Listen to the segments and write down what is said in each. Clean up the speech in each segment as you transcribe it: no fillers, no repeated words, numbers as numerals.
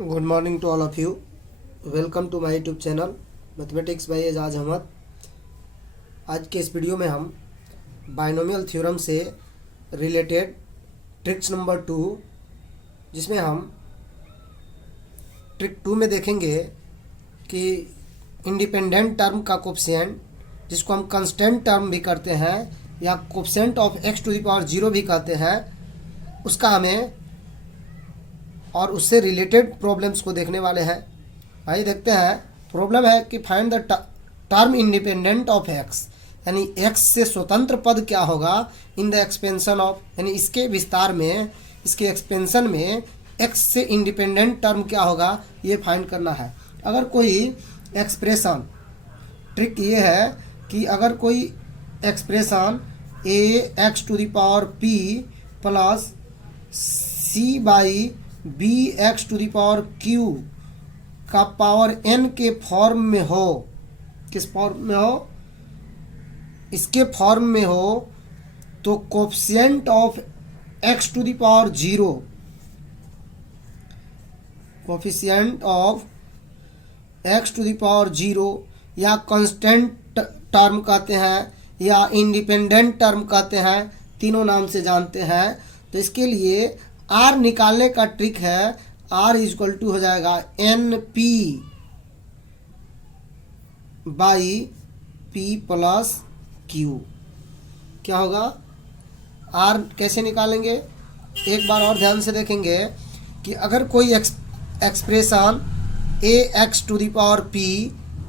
Good morning to all of you. Welcome to my YouTube channel mathematics by Ejaz Ahmad. आज के इस video में हम बाइनोमियल थ्योरम से रिलेटेड ट्रिक्स नंबर 2, जिसमें हम ट्रिक 2 में देखेंगे कि इंडिपेंडेंट टर्म का कोफिशिएंट, जिसको हम कांस्टेंट टर्म भी करते हैं या coefficient of x to the power 0 भी कहते हैं, उसका हमें और उससे रिलेटेड प्रॉब्लम्स को देखने वाले हैं। आइए देखते हैं। प्रॉब्लम है कि find the term independent of x, यानी x से स्वतंत्र पद क्या होगा इन द एक्सपेंशन ऑफ, यानी इसके विस्तार में, इसके एक्सपेंशन में x से इंडिपेंडेंट टर्म क्या होगा ये फाइंड करना है। अगर कोई एक्सप्रेशन, ट्रिक ये है कि अगर कोई expression ax to the power p plus c by b x to the power q का पावर n के फॉर्म में हो, किस फॉर्म में हो, इसके फॉर्म में हो, तो coefficient of x to the power 0, coefficient of x to the power 0 या कांस्टेंट टर्म कहते हैं या इंडिपेंडेंट टर्म कहते हैं, तीनों नाम से जानते हैं। तो इसके लिए आर निकालने का ट्रिक है। आर इजक्वल टू हो जाएगा n p by p plus q. क्या होगा, आर कैसे निकालेंगे एक बार और ध्यान से देखेंगे कि अगर कोई expression a x to the power p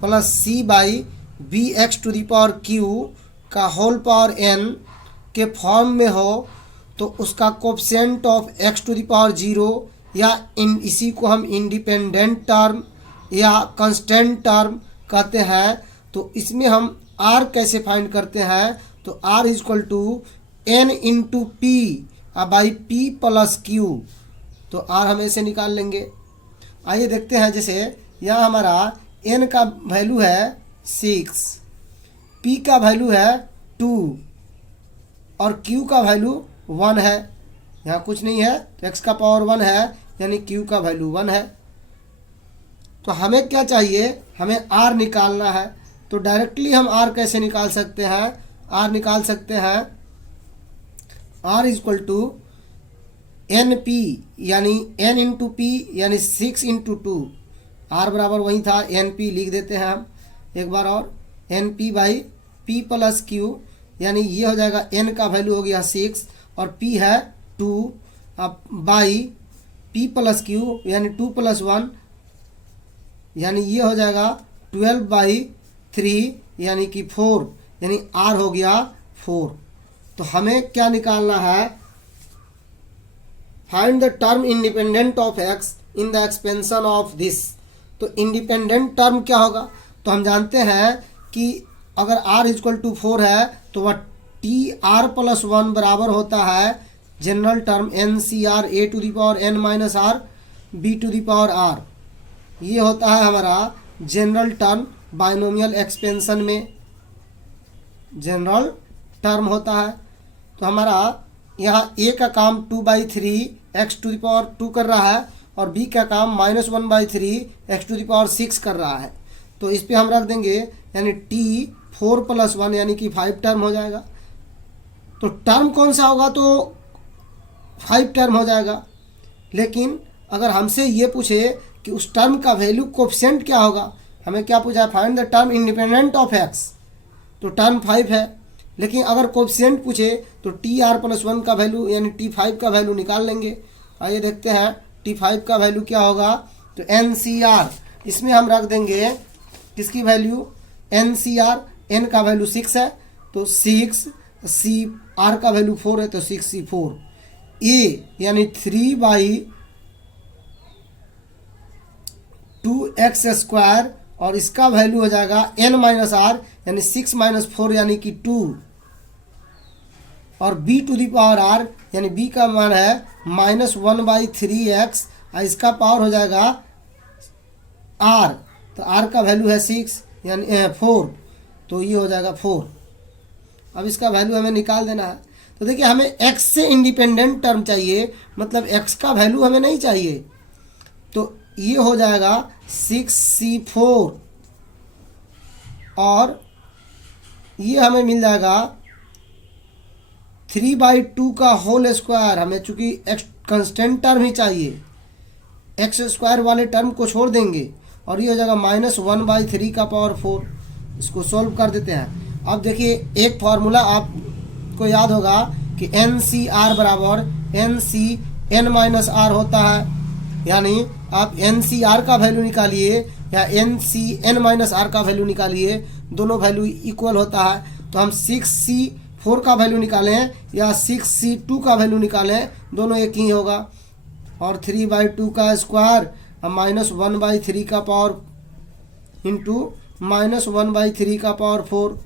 plus c by b x to the power q का होल पावर एन के फॉर्म में हो, तो उसका coefficient of x to the power 0 या इसी को हम इंडिपेंडेंट टर्म या कांस्टेंट टर्म कहते हैं। तो इसमें हम r कैसे फाइंड करते हैं, तो r equal to n into p by p plus q. तो r हम ऐसे निकाल लेंगे। आइए देखते हैं। जैसे यहाँ हमारा n का वैल्यू है 6, p का वैल्यू है 2 और q का वैल्यू 1 है। यहाँ कुछ नहीं है तो x का पावर 1 है, यानी q का वैल्यू 1 है। तो हमें क्या चाहिए, हमें r निकालना है। तो डायरेक्टली हम r कैसे निकाल सकते हैं, r निकाल सकते हैं r equal to n p, यानी n इंटू पी यानी 6 इंटू 2, r बराबर वही था, एन पी लिख देते हैं हम एक बार और, n p by p plus q, यानी ये हो जाएगा n का वैल्यू हो गया 6 और p है 2 बाई p प्लस क्यू यानी 2 प्लस 1, यानी ये हो जाएगा 12 बाई 3 यानी कि 4, यानी r हो गया 4। तो हमें क्या निकालना है, find the term independent of x in the expansion of this. तो इंडिपेंडेंट टर्म क्या होगा, तो हम जानते हैं कि अगर r इजक्वल टू 4 है तो वह टी आर प्लस 1 बराबर होता है general term n c r a to the power n minus r b to the power r. ये होता है हमारा जनरल टर्म बाइनोमियल एक्सपेंशन में, जनरल टर्म होता है। तो हमारा यहाँ ए का काम 2/3 एक्स टू द पावर 2 कर रहा है और बी का काम -1/3 एक्स टू द पावर 6 कर रहा है। तो इस पर हम रख देंगे, यानी टी 4 प्लस 1 यानी कि 5 टर्म हो जाएगा। तो टर्म कौन सा होगा, तो 5 टर्म हो जाएगा। लेकिन अगर हमसे ये पूछे कि उस टर्म का वैल्यू कोफिशिएंट क्या होगा, हमें क्या पूछा है, find the term independent of x, तो टर्म 5 है। लेकिन अगर कोफिशिएंट पूछे तो टी आर प्लस 1 का वैल्यू यानी टी 5 का वैल्यू निकाल लेंगे। आइए देखते हैं टी 5 का वैल्यू क्या होगा। तो एन सी आर, इसमें हम रख देंगे किसकी वैल्यू, एन सी आर, एन का वैल्यू 6 है तो 6, सी आर का वैल्यू 4 है तो 6c4, ए यानी 3 बाई 2x² और इसका वैल्यू हो जाएगा n माइनस आर यानी 6 माइनस 4 यानी कि 2 और b to the power r यानी b का मान है -1/3x और इसका पावर हो जाएगा r, तो r का वैल्यू है 6 यानी 4, तो ये हो जाएगा 4। अब इसका वैल्यू हमें निकाल देना है। तो देखिए हमें x से इंडिपेंडेंट टर्म चाहिए, मतलब x का वैल्यू हमें नहीं चाहिए। तो ये हो जाएगा 6c4 और ये हमें मिल जाएगा 3/2 का होल स्क्वायर। हमें चूंकि एक्स कंस्टेंट टर्म ही चाहिए, एक्स स्क्वायर वाले टर्म को छोड़ देंगे और ये हो जाएगा -1/3 का पावर 4। इसको सॉल्व कर देते हैं। अब देखिए एक फार्मूला आपको याद होगा कि NCR बराबर NCn-R होता है, यानी आप NCR का वैल्यू निकालिए या NCn-R का वैल्यू निकालिए, दोनों वैल्यू इक्वल होता है। तो हम 6c4 का वैल्यू निकालें या 6c2 का वैल्यू निकालें, दोनों एक ही होगा। और 3/2 का स्क्वायर -1/3 का पावर इंटू -1/3 का पावर 4।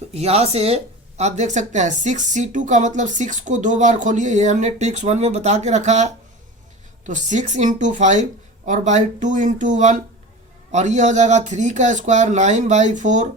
तो यहाँ से आप देख सकते हैं 6c2 का मतलब 6 को 2 बार खोलिए, ये हमने ट्रिक्स 1 में बता के रखा है। तो 6 × 5 और बाई 2 × 1, और ये हो जाएगा 3 का स्क्वायर 9/4,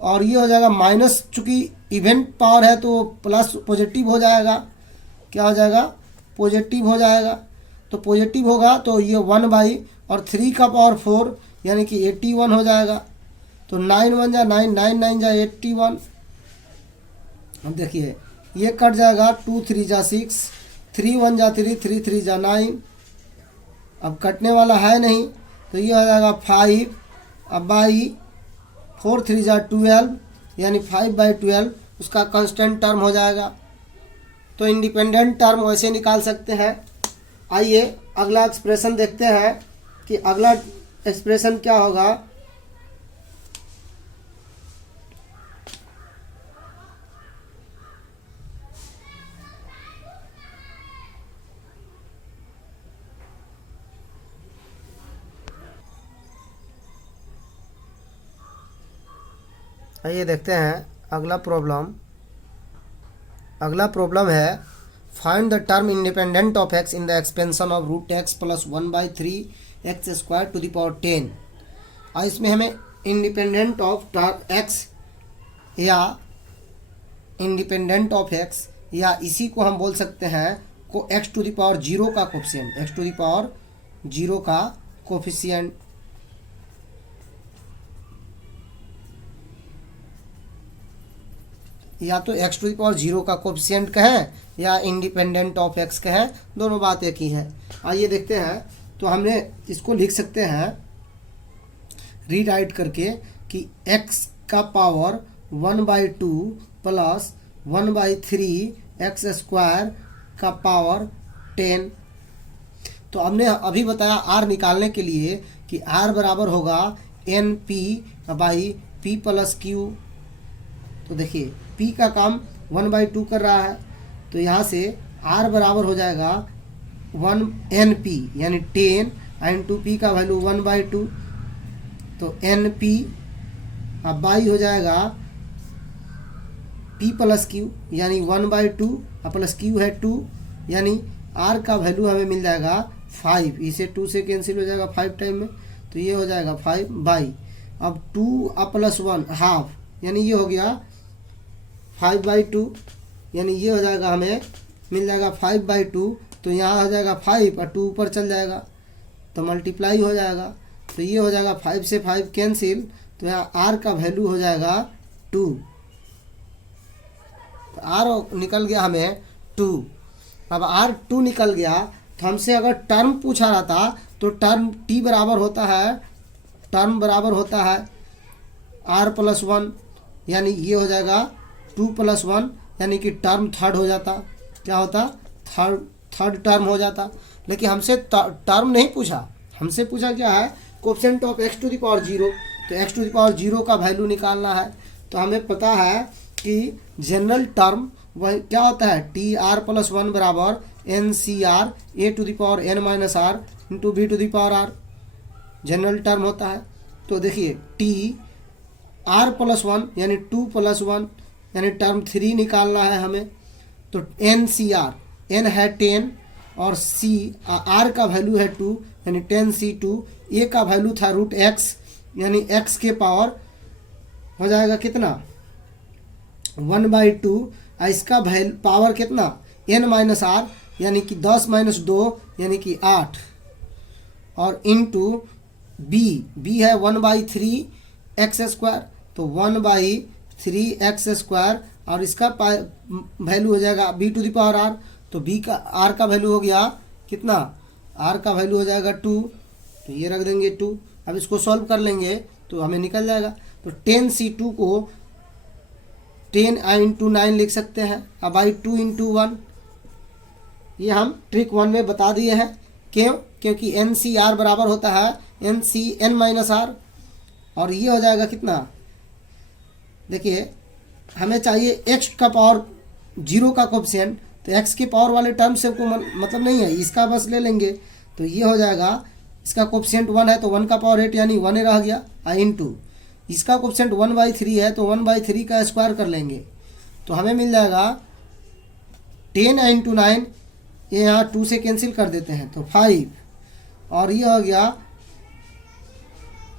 और ये हो जाएगा माइनस, चूँकि इवेंट पावर है तो प्लस पॉजिटिव हो जाएगा। क्या हो जाएगा? पॉजिटिव हो जाएगा। तो पॉजिटिव होगा तो ये 1 और 3 का पावर 4 यानी कि 81 हो जाएगा। तो 9 1 जा 9, 9 9 जा 81। अब देखिए ये कट जाएगा, 2 3 जा 6, 3 1 जा 3, 3 3 जा 9। अब कटने वाला है नहीं तो ये हो जाएगा 5। अब बाई 4 3 जा 12 यानी 5/12 उसका कांस्टेंट टर्म हो जाएगा। तो इंडिपेंडेंट टर्म वैसे निकाल सकते हैं। आइए अगला एक्सप्रेशन देखते हैं कि अगला एक्सप्रेशन क्या होगा। आइए देखते हैं अगला प्रॉब्लम है find the term independent of x in the expansion of √x + 1/3 x square to the power 10। और इसमें हमें इंडिपेंडेंट ऑफ x या इंडिपेंडेंट ऑफ x या इसी को हम बोल सकते हैं को x टू द पावर 0 का coefficient, x to the power 0 का कोफिशिएंट। या तो x टू द पावर 0 का कोफिशिएंट कहें या इंडिपेंडेंट ऑफ x कहें, दोनों बात एक ही है। आइए देखते हैं। तो हमने इसको लिख सकते हैं रीराइट करके कि x का पावर 1/2 प्लस 1/3 x स्क्वायर का पावर 10। तो हमने अभी बताया r निकालने के लिए कि r बराबर होगा NP/P + Q। तो देखिए P का काम 1/2 कर रहा है, तो यहाँ से R बराबर हो जाएगा 1NP यानी 10 इंटू P का वैल्यू 1/2। तो NP अब बाई हो जाएगा P + Q यानी 1/2 प्लस Q है 2 यानी R का वैल्यू हमें मिल जाएगा 5। इसे 2 से कैंसिल हो जाएगा 5 टाइम में, तो ये हो जाएगा 5 बाई अब 2 + 1 हाफ यानी ये हो गया 5/2 यानी ये हो जाएगा, हमें मिल जाएगा 5/2। तो यहाँ हो जाएगा 5 और 2 ऊपर चल जाएगा तो मल्टीप्लाई हो जाएगा। तो ये हो जाएगा 5 से 5 कैंसिल, तो यहाँ R का वैल्यू हो जाएगा 2। तो R निकल गया हमें 2। अब R 2 निकल गया तो हमसे अगर टर्म पूछा रहता तो टर्म T बराबर होता है, टर्म बराबर होता है R + 1 यानी ये हो जाएगा 2 + 1 यानी कि टर्म थर्ड हो जाता। क्या होता? थर्ड टर्म हो जाता। लेकिन हमसे टर्म नहीं पूछा, हमसे पूछा क्या है? Coefficient of x to the power 0। तो x टू द पावर 0 का वैल्यू निकालना है। तो हमें पता है कि जनरल टर्म वह क्या होता है, TR + 1 बराबर NCR a to the power n-R into b to the power r general term होता है। तो देखिए TR + 1 यानी 2 + 1 यानी टर्म 3 निकालना है हमें। तो NCR, n है 10 और C R का वैल्यू है 2 यानी 10C2, A का वैल्यू था √x यानी x के पावर हो जाएगा कितना 1/2। इसका वैल्यू पावर कितना n-R यानी कि 10 - 2 यानी कि 8। और इंटू बी है 1/3 x², तो 1/3 x², और इसका वैल्यू हो जाएगा b⁻r, तो b का r का वैल्यू हो गया कितना, r का वैल्यू हो जाएगा 2, तो ये रख देंगे 2। अब इसको सॉल्व कर लेंगे तो हमें निकल जाएगा। तो 10c2 को 10 × 9 लिख सकते हैं, अब बाई 2 × 1, ये हम ट्रिक 1 में बता दिए हैं। क्यों? क्योंकि NCR बराबर होता है NCN-R, और ये हो जाएगा कितना, देखिए हमें चाहिए x का पावर 0 का कोफिशिएंट, तो x की पावर वाले टर्म से को मतलब नहीं है, इसका बस ले लेंगे। तो ये हो जाएगा, इसका कोफिशिएंट 1 है तो 1 का पावर 8 यानी 1 ही रह गया, इंटू इसका कोफिशिएंट 1/3 है तो 1/3 का स्क्वायर कर लेंगे, तो हमें मिल जाएगा 10 × 9, ये यहाँ 2 से कैंसिल कर देते हैं तो 5, और ये हो गया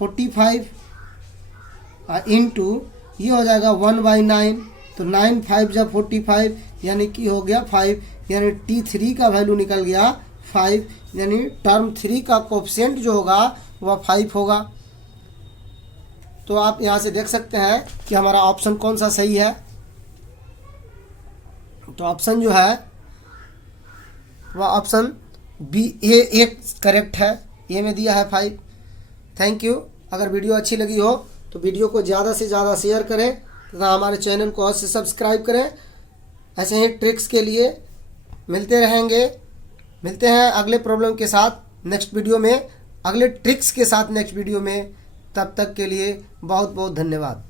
45, इंटू ये हो जाएगा 1/9, तो 9 5 जब 45 यानी कि हो गया 5, यानी T3 का वैल्यू निकल गया 5, यानी टर्म 3 का कोफिशिएंट जो होगा वह 5 होगा। तो आप यहाँ से देख सकते हैं कि हमारा ऑप्शन कौन सा सही है। तो ऑप्शन जो है वह ऑप्शन बी ए करेक्ट है, ए में दिया है 5। Thank you. अगर वीडियो अच्छी लगी हो तो वीडियो को ज़्यादा से ज़्यादा शेयर करें तथा हमारे चैनल को अवश्य सब्सक्राइब करें। ऐसे ही ट्रिक्स के लिए मिलते हैं अगले प्रॉब्लम के साथ नेक्स्ट वीडियो में, अगले ट्रिक्स के साथ नेक्स्ट वीडियो में। तब तक के लिए बहुत बहुत धन्यवाद।